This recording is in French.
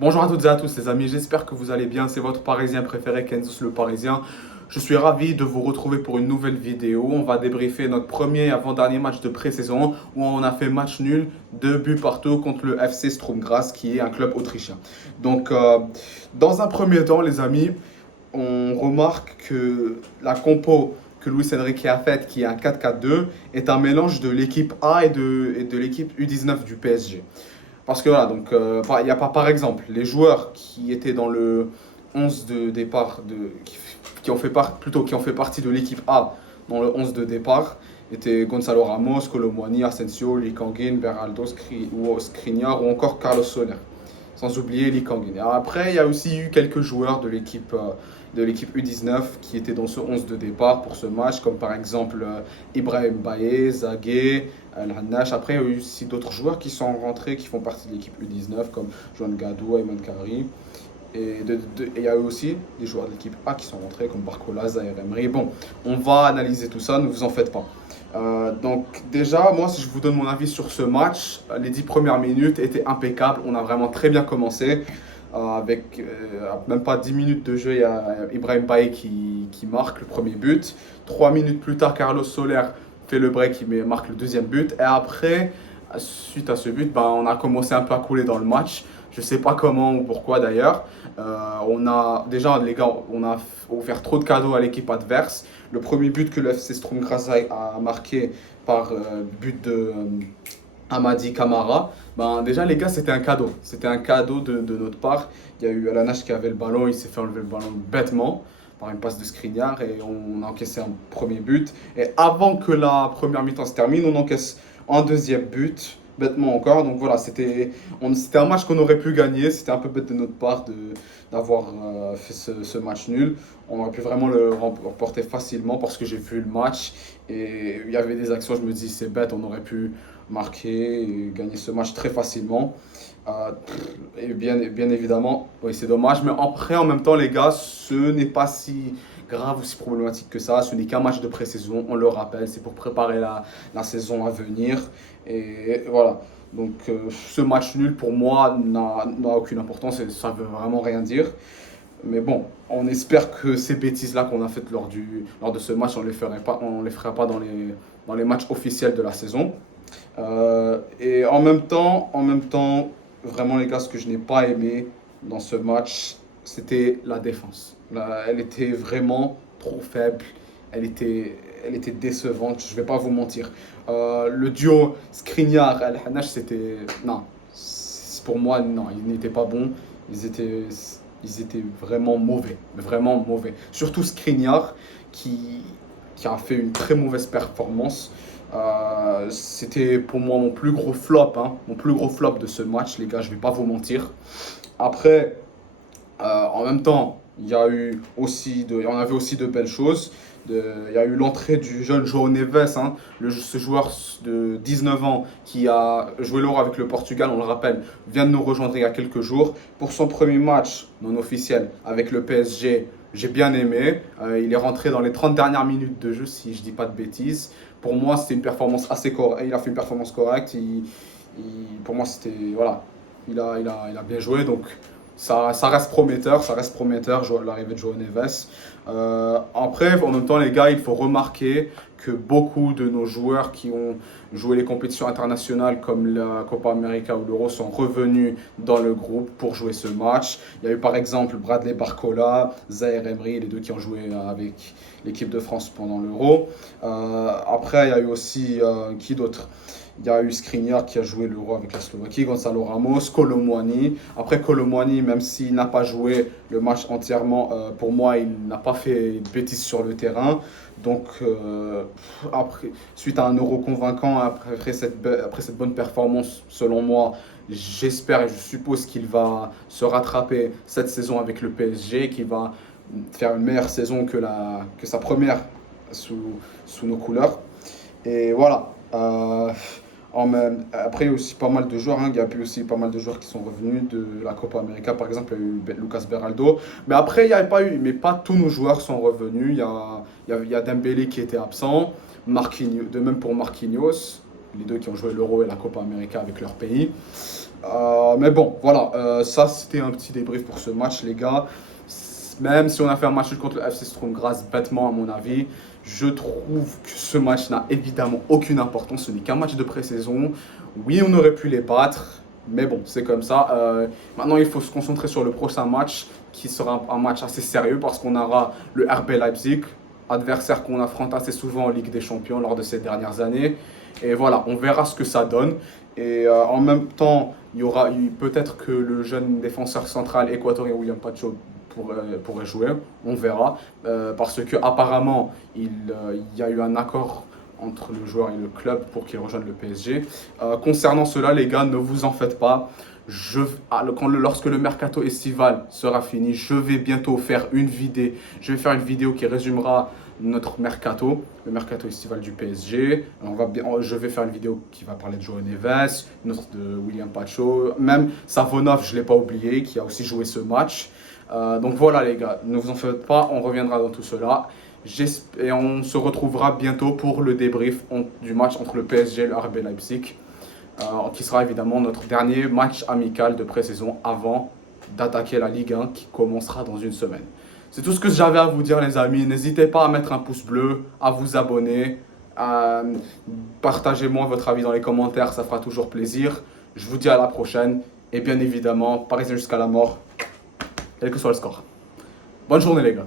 Bonjour à toutes et à tous les amis, j'espère que vous allez bien, c'est votre Parisien préféré Kenzus le Parisien. Je suis ravi de vous retrouver pour une nouvelle vidéo. On va débriefer notre premier et avant-dernier match de pré-saison où on a fait match nul, 2 buts partout contre le FC Sturm Graz qui est un club autrichien. Donc dans un premier temps les amis, on remarque que la compo que Luis Enrique a faite, qui est un 4-4-2, est un mélange de l'équipe A et de l'équipe U19 du PSG. Parce que voilà, donc il y a pas par exemple les joueurs qui étaient dans le 11 de départ qui ont fait qui ont fait partie de l'équipe A dans le 11 de départ étaient Gonzalo Ramos, Colomboigny, Asensio, Lee Kangin, Beraldo, Skriniar ou encore Carlos Soler. Sans oublier Lee Kangin. Et après, il y a aussi eu quelques joueurs de l'équipe U19 qui étaient dans ce 11 de départ pour ce match, comme par exemple Ibrahim Baye, Zagué, Al-Hannash. Après, il y a eu aussi d'autres joueurs qui sont rentrés, qui font partie de l'équipe U19, comme Joan Gadou, Ayman Kari. Et il y a eu aussi des joueurs de l'équipe A qui sont rentrés, comme Barcola, Zaire Emery. Bon, on va analyser tout ça, ne vous en faites pas. Donc déjà, moi, si je vous donne mon avis sur ce match, les 10 premières minutes étaient impeccables. On a vraiment très bien commencé. Avec même pas 10 minutes de jeu, il y a Ibrahim Baye qui marque le premier but. 3 minutes plus tard, Carlos Soler fait le break, il marque le deuxième but. Et après, suite à ce but, ben, on a commencé un peu à couler dans le match. Je ne sais pas comment ou pourquoi d'ailleurs. On a déjà, les gars, on a offert trop de cadeaux à l'équipe adverse. Le premier but que le FC Sturm Graz a marqué par but de Amadi Camara, ben déjà les gars, c'était un cadeau. C'était un cadeau de notre part. Il y a eu Alanache qui avait le ballon, il s'est fait enlever le ballon bêtement par une passe de Skriniar et on a encaissé un premier but. Et avant que la première mi-temps se termine, on encaisse un deuxième but, bêtement encore. Donc voilà, c'était un match qu'on aurait pu gagner. C'était un peu bête de notre part d'avoir fait ce match nul. On aurait pu vraiment le remporter facilement parce que j'ai vu le match et il y avait des actions, je me dis c'est bête, on aurait pu marquer et gagner ce match très facilement. Et bien évidemment, oui, c'est dommage. Mais après, en même temps, les gars, ce n'est pas si grave ou si problématique que ça. Ce n'est qu'un match de pré-saison, on le rappelle. C'est pour préparer la saison à venir. Et voilà. Donc, ce match nul, pour moi, n'a aucune importance et ça veut vraiment rien dire. Mais bon, on espère que ces bêtises-là qu'on a faites lors de ce match, on les fera pas dans les matchs officiels de la saison. Et en même temps, vraiment les gars, ce que je n'ai pas aimé dans ce match, c'était la défense. Elle était vraiment trop faible, elle était décevante, je ne vais pas vous mentir. Le duo Skriniar-El-Hanash, c'était... Non, pour moi, non, ils n'étaient pas bons. Ils étaient, ils étaient vraiment mauvais, mais vraiment mauvais. Surtout Skriniar, qui a fait une très mauvaise performance. C'était pour moi mon plus gros flop, hein, mon plus gros flop de ce match, les gars, je vais pas vous mentir. Après, en même temps, on avait aussi de belles choses. Il y a eu l'entrée du jeune João Neves, hein, ce joueur de 19 ans qui a joué l'Euro avec le Portugal, on le rappelle, vient de nous rejoindre il y a quelques jours. Pour son premier match non officiel avec le PSG, j'ai bien aimé. Il est rentré dans les 30 dernières minutes de jeu, si je ne dis pas de bêtises. Pour moi, c'était une performance assez correcte. Il a fait une performance correcte. Pour moi, c'était. Voilà. Il a bien joué. Donc, ça reste prometteur l'arrivée de João Neves. Après, en même temps, les gars, il faut remarquer que beaucoup de nos joueurs qui ont joué les compétitions internationales comme la Copa América ou l'Euro sont revenus dans le groupe pour jouer ce match. Il y a eu par exemple Bradley Barcola, Zaire Emery, les deux qui ont joué avec l'équipe de France pendant l'Euro. Après, il y a eu aussi qui d'autre? Il y a eu Skriniar qui a joué l'Euro avec la Slovaquie, Gonzalo Ramos, Colomboigny. Après Colomboigny, même s'il n'a pas joué le match entièrement, pour moi, il n'a pas fait de bêtises sur le terrain. Donc, suite à un Euro convaincant, après cette bonne performance, selon moi, j'espère et je suppose qu'il va se rattraper cette saison avec le PSG, qu'il va faire une meilleure saison que sa première sous nos couleurs. Et voilà. Après, il y a aussi pas mal de joueurs. Hein. Il y a eu aussi pas mal de joueurs qui sont revenus de la Copa América. Par exemple, il y a eu Lucas Beraldo. Mais après, il n'y a pas eu. Mais pas tous nos joueurs sont revenus. Il y a Dembélé qui était absent. De même pour Marquinhos. Les deux qui ont joué l'Euro et la Copa América avec leur pays. Mais bon, voilà, ça c'était un petit débrief pour ce match, les gars. Même si on a fait un match nul contre le FC Sturm Graz bêtement, à mon avis, je trouve que ce match n'a évidemment aucune importance. Ce n'est qu'un match de pré-saison. Oui, on aurait pu les battre, mais bon, c'est comme ça. Maintenant, il faut se concentrer sur le prochain match, qui sera un match assez sérieux parce qu'on aura le RB Leipzig, adversaire qu'on affronte assez souvent en Ligue des Champions lors de ces dernières années. Et voilà, on verra ce que ça donne. Et en même temps, peut-être que le jeune défenseur central équatorien William Pacho pourrait jouer, on verra. Parce que apparemment il y a eu un accord entre le joueur et le club pour qu'il rejoigne le PSG. Concernant cela, les gars, ne vous en faites pas. Lorsque le mercato estival sera fini, je vais bientôt faire une vidéo. Je vais faire une vidéo qui résumera notre mercato, le mercato estival du PSG. Je vais faire une vidéo qui va parler de João Neves, une autre de William Pacho, même Savonov, je ne l'ai pas oublié, qui a aussi joué ce match. Donc voilà les gars, ne vous en faites pas, on reviendra dans tout cela. Et on se retrouvera bientôt pour le débrief du match entre le PSG et le RB Leipzig, qui sera évidemment notre dernier match amical de pré-saison avant d'attaquer la Ligue 1 qui commencera dans une semaine. C'est tout ce que j'avais à vous dire les amis. N'hésitez pas à mettre un pouce bleu, à vous abonner, partagez-moi votre avis dans les commentaires, ça fera toujours plaisir. Je vous dis à la prochaine et bien évidemment, Parisien jusqu'à la mort, quel que soit le score. Bonne journée les gars.